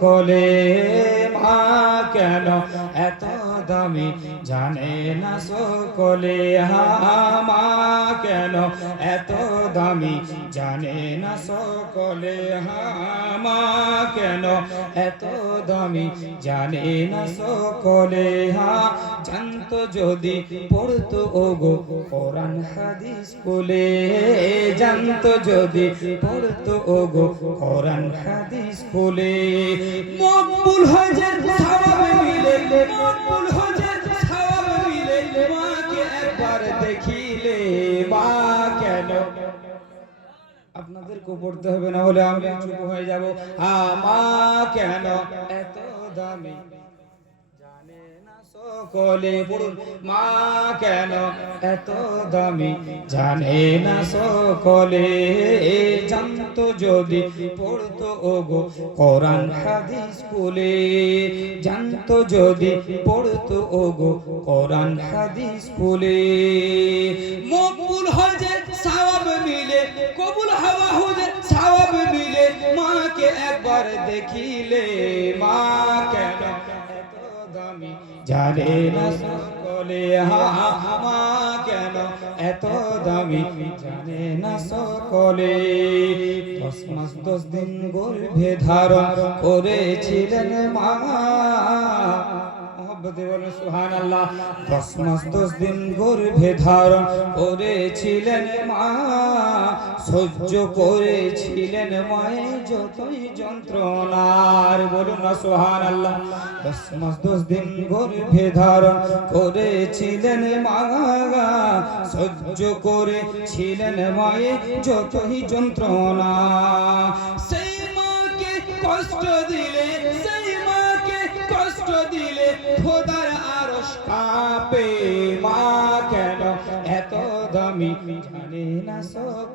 সকলে মা কেন এত দামি জানে না সকলে মা কেন এত দামি জানে না সকলে মা কেন এত দামি জানে না সকলে জানতো যদি পড়তো ওগো কোরআন হাদিস বলে জানতো যদি পড়তো ওগো কোরআন হাদিস বলে মকবুল হয়ে যায় সওয়াব মিলে মকবুল হয়ে যায় সওয়াব মিলে মাকে একবার দেখিলে মা কেন আপনাদেরকে পড়তে হবে না হলে আমি চুপ হয়ে যাব মা কেন এত দামি জানে না সকলে পড়ুন মা কেন এত দামি জানে না সকলে জানতো যদি পড়তো ওগো কোরআন হাদিস বলে জানতো যদি পড়তো ওগো কোরআন হাদিস বলে মকবুল হয়ে যায় সওয়াব মিলে কবুল হওয়া হয়ে সওয়াব মিলে মাকে একবার দেখিলে মা কেন এত দামি জানে না সকলে মা কেন এত দামি জানে না সকলে 10 মাস 10 দিন গর্ভে ধারণ করেছিলেন মা সুবহানাল্লাহ 10 মাস 10 দিন গর্ভে ধারণ করেছিলেন মা সহ্য করেছিলেন মায়ের যতই যন্ত্রণার বলুন না সুবহানাল্লাহ 10 মাস 10 দিন গর্ভে ধারণ করেছিলেন মা সহ্য করেছিলেন মায়ের যতই যন্ত্রণা সেই মাকে কষ্ট দিলে সেই মাকে কষ্ট দিলে খোদার আরশ কাঁপে মা কেন এত দামি জানে না সব